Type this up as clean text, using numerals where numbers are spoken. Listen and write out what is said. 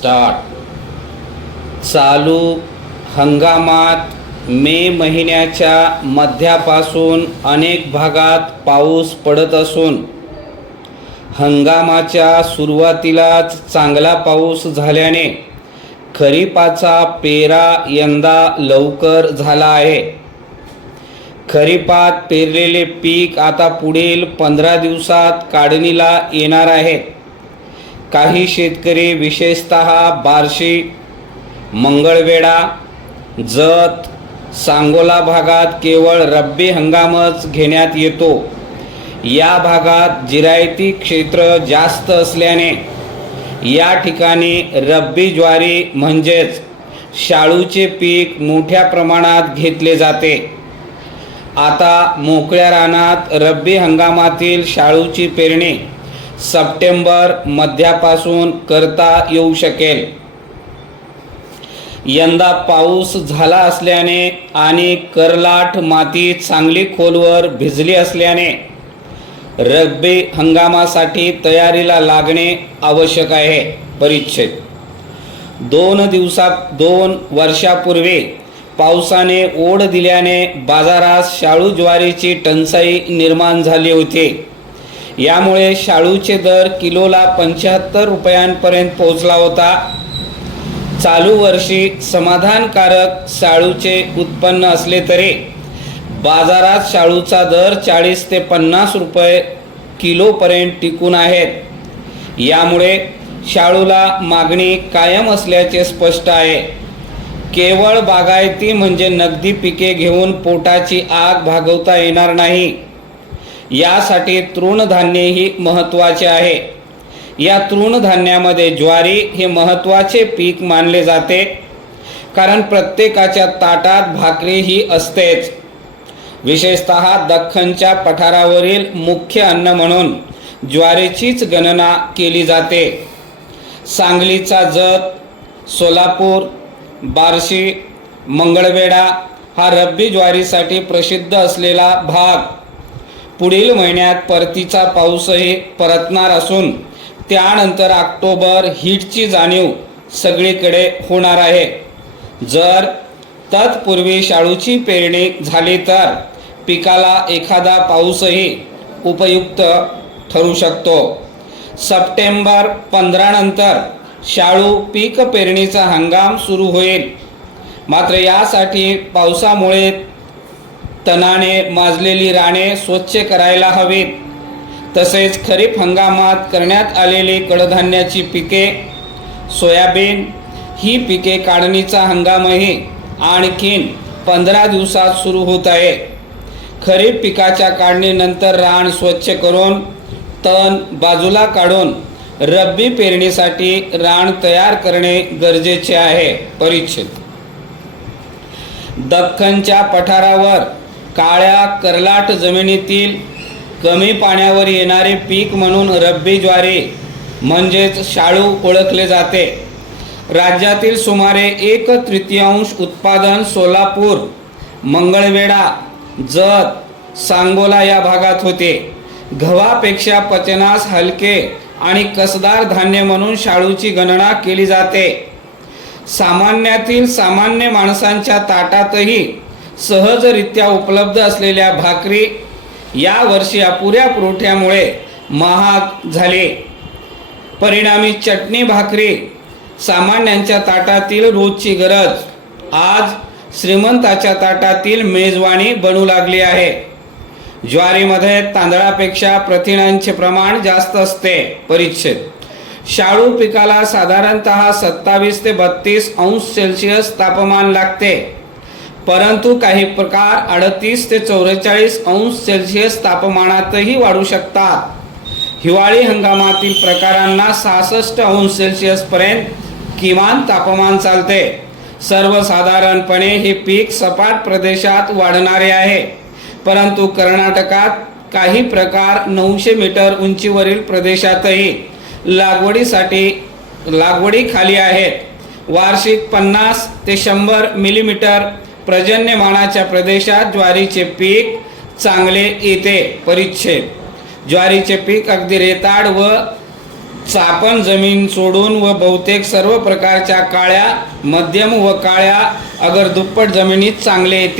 Start. चालू हंगामात मे महिन्याच्या मध्यापासून अनेक भागात पाऊस पडत असून हंगामाच्या सुरुवातीलाच चांगला पाऊस झाल्याने खरीपाचा पेरा यंदा लवकर झाला आहे। खरीपात पेरलेले पीक आता पुढील 15 दिवसात काढणीला येणार आहे। काही शेतकरी विशेषतः बार्शी, मंगळवेढा, जत, सांगोला भागात केवळ रब्बी हंगामच घेण्यात येतो। या भागात जिरायती क्षेत्र जास्त असल्याने या ठिकाणी रब्बी ज्वारी म्हणजेच शाळूचे पीक मोठ्या प्रमाणात घेतले जाते। आता मोकळ्या रानात रब्बी हंगामातील शाळूची पेरणी सप्टेंबर मध्यापासून करता येऊ शकेल। यंदा पाऊस झाला असल्याने आणि करलाट माती चांगली खोलवर भिजली असल्याने रब्बी हंगामासाठी तयारीला लागणे आवश्यक आहे। परिच्छेद 2 वर्षापूर्वी पावसाने ओढ दिल्याने बाजारात शाळू ज्वारीची टंचाई निर्माण झाली होती। यामुळे शाळूचे दर किलोला 75 रुपयांपर्यंत पोहोचला होता। चालू वर्षी समाधानकारक शाळूचे उत्पन्न असले तरी बाजारात शाळूचा दर 40 ते 50 रुपये किलोपर्यंत टिकून आहेत। यामुळे शाळूला मागणी कायम असल्याचे स्पष्ट आहे। केवळ बागायती म्हणजे नगदी पिके घेऊन पोटाची आग भागवता येणार नाही। यासाठी तृणधान्यही महत्त्वाचे आहे। या तृणधान्यामध्ये ज्वारी हे महत्त्वाचे पीक मानले जाते, कारण प्रत्येकाच्या ताटात भाकरी ही असतेच। विशेषतः दख्खनच्या पठारावरील मुख्य अन्न म्हणून ज्वारीचीच गणना केली जाते। सांगलीचा जत, सोलापूर, बार्शी, मंगळवेढा हा रब्बी ज्वारीसाठी प्रसिद्ध असलेला भाग पुढील महिन्यात परतीचा पाऊसही परतणार असून त्यानंतर ऑक्टोबर हीटची जाणीव सगळीकडे होणार आहे। जर तत्पूर्वी शाळूची पेरणी झाली तर पिकाला एखादा पाऊसही उपयुक्त ठरू शकतो। सप्टेंबर 15 नंतर शाळू पीक पेरणीचा हंगाम सुरू होईल। मात्र यासाठी पावसामुळे तणाने माजलेली राने स्वच्छ करायला हवीत। तसेच खरीप हंगामात करण्यात आलेली कडधान्याची पिके, सोयाबीन ही पिके काढणीचा हंगामही आणखीन 15 दिवसात सुरू होत आहे। खरीप पिकाच्या काढणीनंतर रान स्वच्छ करून तण बाजूला काढून रब्बी पेरणीसाठी रान तयार करणे गरजेचे आहे। परिच्छेद दख्खनच्या पठारावर काळ्या करलाट जमिनीतील कमी पाण्यावर येणारे पीक म्हणून रब्बी ज्वारी म्हणजेच शाळू ओळखले जाते। राज्यातील सुमारे 1/3 उत्पादन सोलापूर, मंगळवेढा, जत, सांगोला या भागात होते। गव्हापेक्षा पचनास हलके आणि कसदार धान्य म्हणून शाळूची गणना केली जाते। सामान्यातील सामान्य माणसांच्या ताटातही सहजरित्या उपलब्ध असलेल्या भाकरी या वर्षी अपुऱ्या पुरवठ्यामुळे महाग झाली। परिणामी चटणी भाकरी सामान्यांच्या ताटातील रोजची गरज आज श्रीमंताच्या ताटातील मेजवानी बनू लागली आहे। ज्वारीमध्ये तांदळापेक्षा प्रथिनांचे प्रमाण जास्त असते। परिच्छेद शाळू पिकाला साधारणतः 27 ते 32 अंश सेल्सिअस तापमान लागते, परंतु काही प्रकार 38 ते 44 अंश सेल्सिअस तापमानातही वाढू शकतात। हिवाळी हंगामातील प्रकारांना 66 अंश सेल्सिअस पर्यंत किमान तापमान चालते। सर्वसाधारणपणे हे पीक सपाट प्रदेशात वाढणारे आहे, परंतु कर्नाटकात काही प्रकार 900 मीटर उंचीवरील प्रदेशातही लागवडीखाली आहेत। वार्षिक 50 ते 100 मिलीमीटर पर्जन्यमानाच्या प्रदेशात ज्वारीचे पीक चांगले येते। परिच्छेद ज्वारीचे पीक अगदी रेताड व चापण जमीन सोडून व बहुतेक सर्व प्रकारच्या काळ्या, मध्यम व काळ्या अगर दुप्पट जमिनीत चांगले येते.